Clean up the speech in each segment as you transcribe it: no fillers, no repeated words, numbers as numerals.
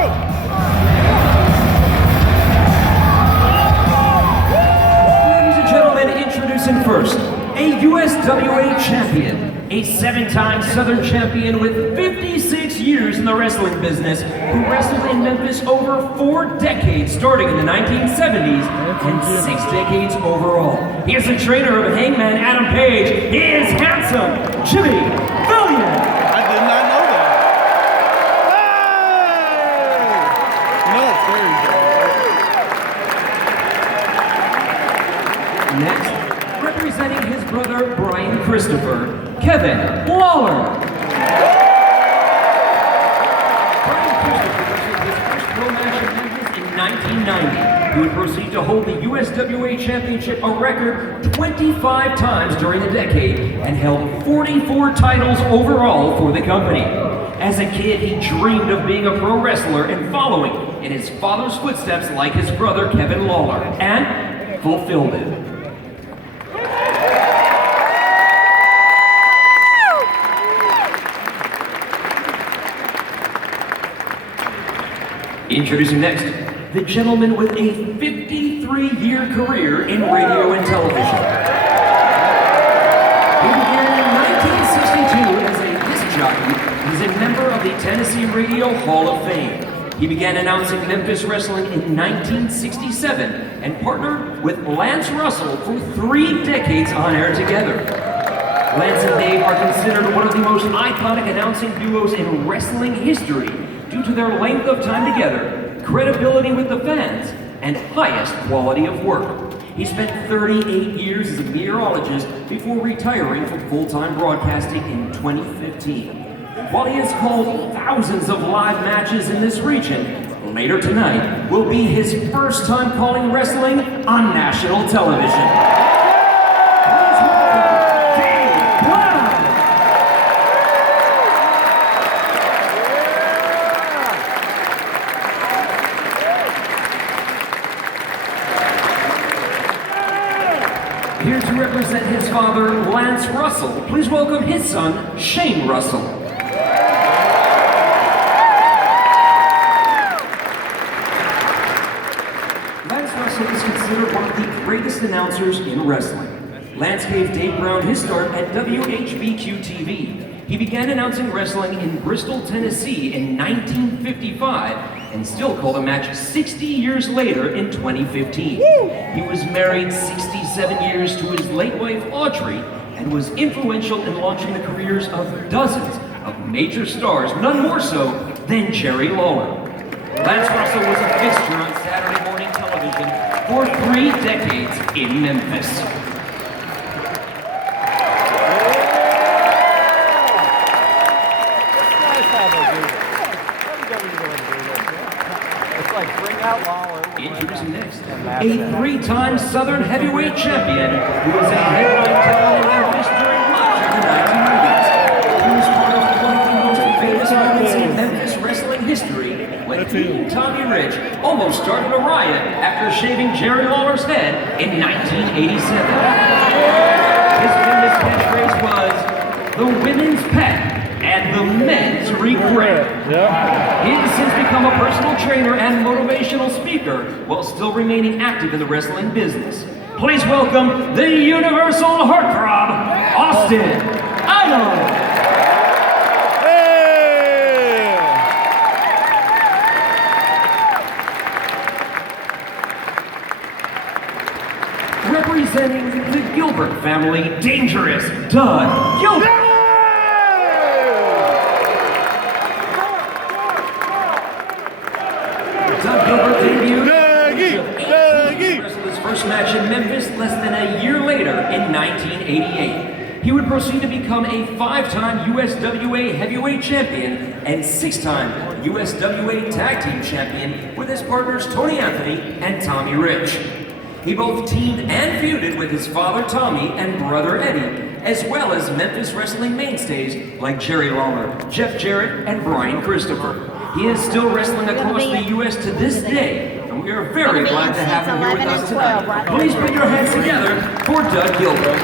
Ladies and gentlemen, introducing first, a USWA champion, a 7-time Southern champion with 56 years in the wrestling business, who wrestled in Memphis over 4 decades, starting in the 1970s, and 6 decades overall. He is the trainer of Hangman Adam Page. He is handsome Jimmy Valiant. I did not know that. Hey! No, Next, representing his brother Brian Christopher, Kevin Lawler. Brian Christopher wrestled his first pro match in Memphis in 1990. He would proceed to hold the USWA Championship a record 25 times during the decade and held 44 titles overall for the company. As a kid, he dreamed of being a pro wrestler and following in his father's footsteps like his brother Kevin Lawler, and fulfilled it. Introducing next, the gentleman with a 53-year career in radio and television. He began in 1962 as a disc jockey. He's a member of the Tennessee Radio Hall of Fame. He began announcing Memphis Wrestling in 1967 and partnered with Lance Russell for 3 decades on air together. Lance and Dave are considered one of the most iconic announcing duos in wrestling history due to their length of time together, credibility with the fans, and highest quality of work. He spent 38 years as a meteorologist before retiring from full-time broadcasting in 2015. While he has called thousands of live matches in this region, later tonight will be his first time calling wrestling on national television. Here to represent his father, Lance Russell, please welcome his son, Shane Russell. Lance Russell is considered one of the greatest announcers in wrestling. Lance gave Dave Brown his start at WHBQ-TV. He began announcing wrestling in Bristol, Tennessee in 1955 and still called a match 60 years later in 2015. He was married 67 years to his late wife Audrey and was influential in launching the careers of dozens of major stars, none more so than Jerry Lawler. Lance Russell was a fixture on Saturday morning television for 3 decades in Memphis. Introducing next, a 3-time Southern heavyweight champion who was a headline talent in Memphis during much of the 1990s. He was part of one of the most famous moments in Memphis wrestling history when he and Tommy Rich almost started a riot after shaving Jerry Lawler's head in 1987. His famous catchphrase was, "The women's pet and the men's regret." He has since become a personal trainer and motivational speaker while still remaining active in the wrestling business. Please welcome the Universal Heartthrob, Austin Idol. Representing the Gilbert family, Dangerous Doug Gilbert. Doug Gilbert debuted wrestled his first match in Memphis less than a year later in 1988. He would proceed to become a 5-time USWA heavyweight champion and 6-time USWA tag team champion with his partners Tony Anthony and Tommy Rich. He both teamed and feuded with his father Tommy and brother Eddie, as well as Memphis wrestling mainstays like Jerry Lawler, Jeff Jarrett, and Brian Christopher. He is still wrestling across the U.S. to this day, and we are very glad to have him here with us tonight. Please put your hands together for Doug Gilbert.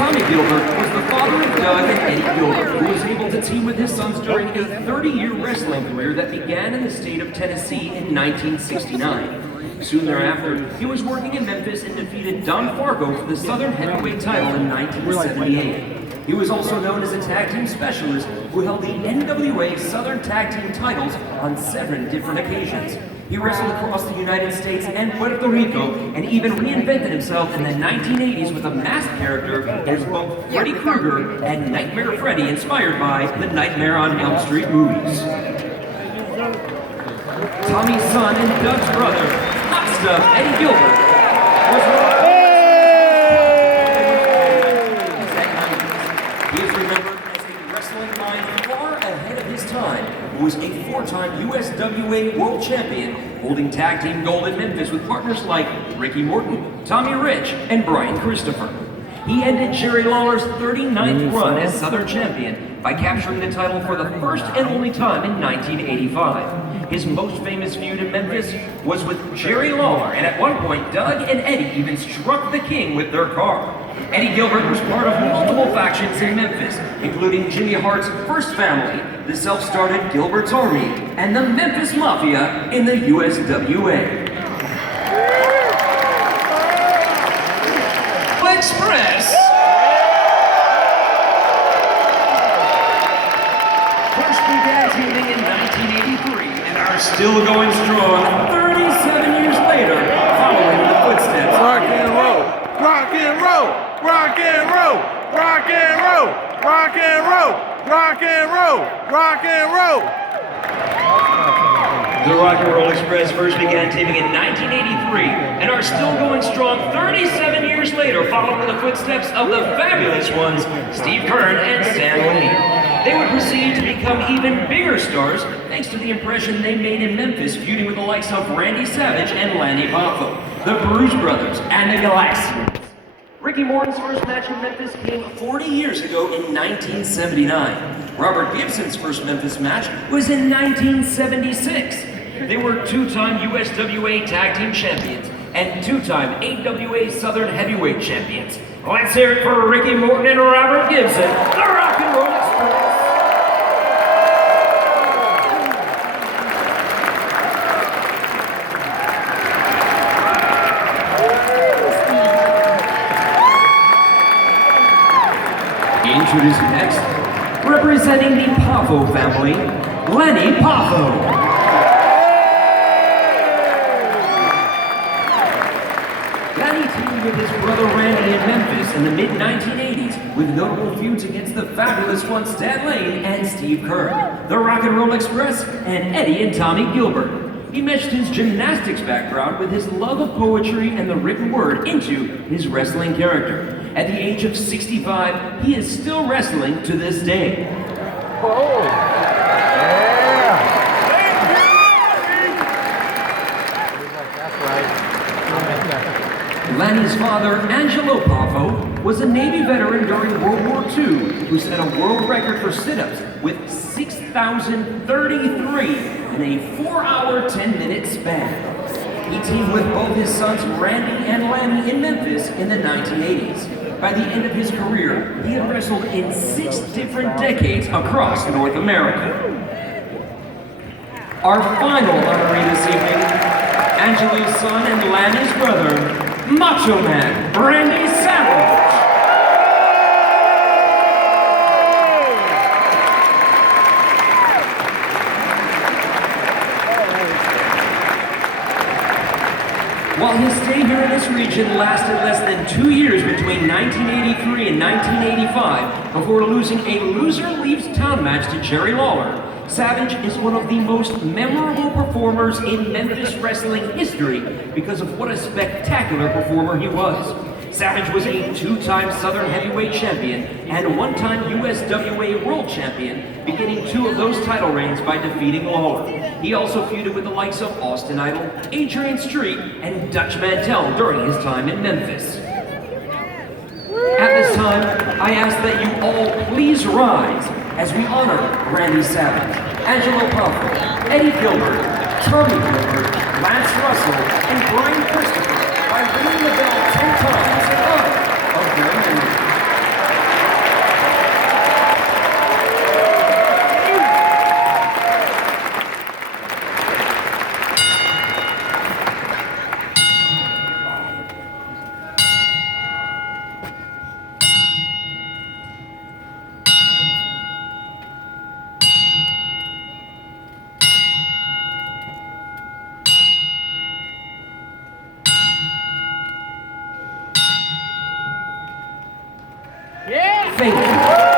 Tommy Gilbert was the father of Doug and Eddie Gilbert, who was able to team with his sons during a 30-year wrestling career that began in the state of Tennessee in 1969. Soon thereafter, he was working in Memphis and defeated Don Fargo for the Southern Heavyweight title in 1978. He was also known as a tag team specialist who held the NWA Southern Tag Team titles on 7 different occasions. He wrestled across the United States and Puerto Rico, and even reinvented himself in the 1980s with a masked character as both Freddy Krueger and Nightmare Freddy, inspired by the Nightmare on Elm Street movies. Tommy's son and Doug's brother, Hot Stuff Eddie Gilbert, was one of He is remembered as a wrestling mind far ahead of his time, who was a 4-time USWA World Champion, holding tag team gold in Memphis with partners like Ricky Morton, Tommy Rich, and Brian Christopher. He ended Jerry Lawler's 39th run as Southern Champion by capturing the title for the first and only time in 1985. His most famous feud in Memphis was with Jerry Lawler, and at one point, Doug and Eddie even struck the King with their car. Eddie Gilbert was part of multiple factions in Memphis, including Jimmy Hart's First Family, the self-started Gilbert's Army, and the Memphis Mafia in the USWA. Express first began teaming in 1983 and are still going strong 37 years later, following in the footsteps. Rock and roll, rock and roll, rock and roll, rock and roll, rock and roll, rock and roll, rock and roll. The Rock and Roll Express first began teaming in 1983 and are still going strong 37 years later, following the footsteps of the fabulous ones, Steve Kern and Stan Lee. They would proceed to become even bigger stars thanks to the impression they made in Memphis, feuding with the likes of Randy Savage and Lanny Poffo, the Bruise Brothers, and the Galaxians. Ricky Morton's first match in Memphis came 40 years ago in 1979. Robert Gibson's first Memphis match was in 1976. They were 2-time USWA Tag Team Champions and 2-time AWA Southern Heavyweight Champions. Let's hear it for Ricky Morton and Robert Gibson, the Rock and Roll Express. Introducing next, representing the Poffo family, Lanny Poffo. Lanny teamed with his brother Randy in Memphis in the mid-1980s with notable feuds against the fabulous ones Stan Lane and Steve Kerr, the Rock and Roll Express, and Eddie and Tommy Gilbert. He meshed his gymnastics background with his love of poetry and the written word into his wrestling character. At the age of 65, he is still wrestling to this day. Oh, yeah. That's right. Lanny's father, Angelo Poffo, was a Navy veteran during World War II who set a world record for sit-ups with 6,033 in a 4-hour, 10-minute span. He teamed with both his sons Randy and Lanny in Memphis in the 1980s. By the end of his career, he had wrestled in 6 different decades across North America. Our final honoree this evening, Angelo's son and Lanny's brother, Macho Man Randy Savage. While his stay here in this region lasted less than 2 years between 1983 and 1985, before losing a loser leaves town match to Jerry Lawler, Savage is one of the most memorable performers in Memphis wrestling history because of what a spectacular performer he was. Savage was a 2-time Southern Heavyweight Champion and a 1-time USWA World Champion, beginning 2 of those title reigns by defeating Lawler. He also feuded with the likes of Austin Idol, Adrian Street, and Dutch Mantell during his time in Memphis. At this time, I ask that you all please rise as we honor Randy Savage, Angelo Poffo, Eddie Gilbert, Tommy Gilbert, Lance Russell, and Brian Christopher by ringing the bell 10 times in honor of their memory. Thank you.